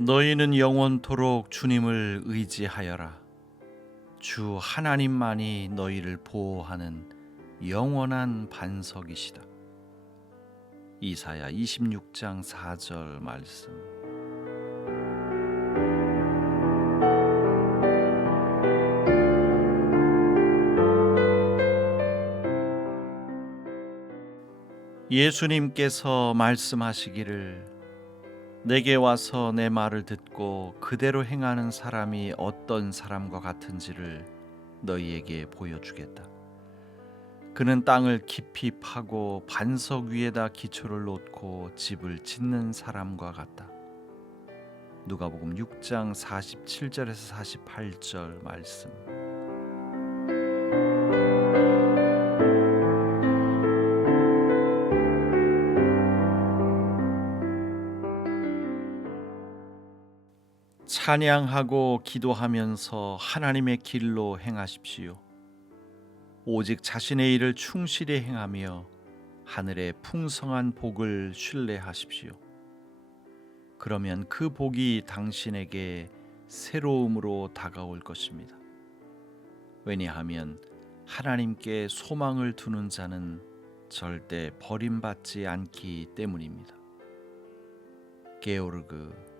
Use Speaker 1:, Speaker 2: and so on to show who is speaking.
Speaker 1: 너희는 영원토록 주님을 의지하여라. 주 하나님만이 너희를 보호하는 영원한 반석이시다. 이사야 26장 4절 말씀. 예수님께서 말씀하시기를 내게 와서 내 말을 듣고 그대로 행하는 사람이 어떤 사람과 같은지를 너희에게 보여주겠다. 그는 땅을 깊이 파고 반석 위에다 기초를 놓고 집을 짓는 사람과 같다. 누가복음 6장 47절에서 48절 말씀. 찬양하고 기도하면서 하나님의 길로 행하십시오. 오직 자신의 일을 충실히 행하며 하늘의 풍성한 복을 신뢰하십시오. 그러면 그 복이 당신에게 새로움으로 다가올 것입니다. 왜냐하면 하나님께 소망을 두는 자는 절대 버림받지 않기 때문입니다. 게오르그